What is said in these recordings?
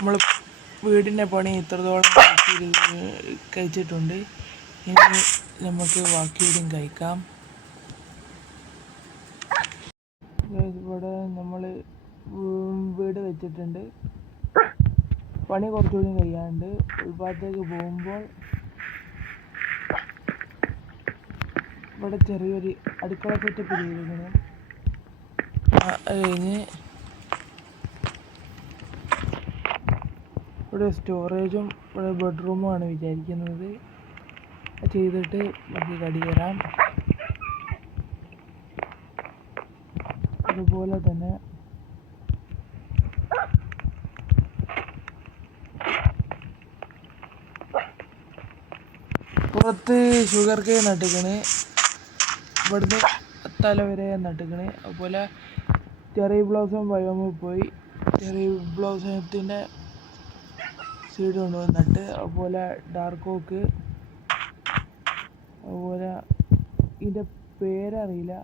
നമ്മൾ വീടിൻ്റെ പണി ഇത്രത്തോളം കഴിച്ചിട്ടുണ്ട്. ഇനി നമുക്ക് ബാക്കിയോടും കഴിക്കാം. ഇവിടെ നമ്മൾ വീട് വെച്ചിട്ടുണ്ട്. പണി കുറച്ചുകൂടി കഴിയാണ്ട്. ഉൾഭാഗത്തേക്ക് പോകുമ്പോൾ ഇവിടെ ചെറിയൊരു അടുക്കള സെറ്റപ്പ് ചെയ്തിരിക്കണം. അത് കഴിഞ്ഞ് ഇവിടെ സ്റ്റോറേജും ഇവിടെ ബെഡ്റൂമുമാണ് വിചാരിക്കുന്നത്. ചെയ്തിട്ട് നമുക്ക് കടി കയറാം. അതുപോലെ തന്നെ പുറത്ത് ഷുഗർ കെയിൻ നട്ടിക്കണ്. ഇവിടുന്ന് തല വരെ നട്ടിക്കണ്. അതുപോലെ ചെറി ബ്ലോസം ബയോമിൽ പോയി ചെറി ബ്ലോസത്തിൻ്റെ സീഡ് കൊണ്ടുവന്ന് നട്ട്. അതുപോലെ ഡാർക്ക് ഓക്ക്, അതുപോലെ ഇതിൻ്റെ പേരറിയില്ല,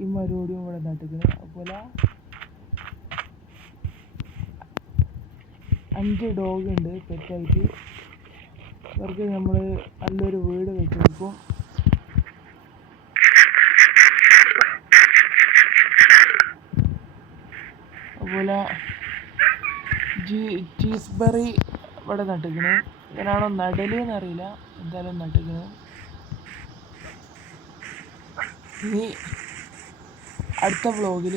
ഈ മരുപടിയും ഇവിടെ നട്ടിക്കണ്. അതുപോലെ 5 ഡോഗ് ഉണ്ട് പെറ്റായിട്ട്. ഇവർക്ക് നമ്മൾ നല്ലൊരു വീട് വെച്ച് കൊടുക്കും. അതുപോലെ ചീസ്ബെറി ഇവിടെ നട്ടിക്കണ്. ഇതിനാണോ നടലെന്ന് അറിയില്ല, എന്തായാലും നട്ടിക്കണ്. ഇനി അടുത്ത വ്ളോഗിൽ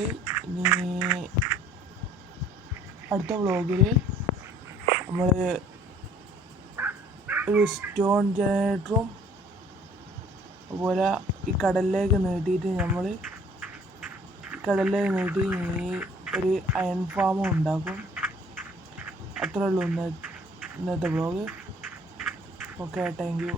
നമ്മൾ ഒരു സ്റ്റോൺ ജനറേറ്ററും അതുപോലെ ഈ കടലിലേക്ക് നീട്ടിയിട്ട് ഒരു അയൺ ഫാമും ഉണ്ടാക്കും. അത്രേ ഉള്ളൂ ഇന്നത്തെ വ്ളോഗ്. Okay, thank you.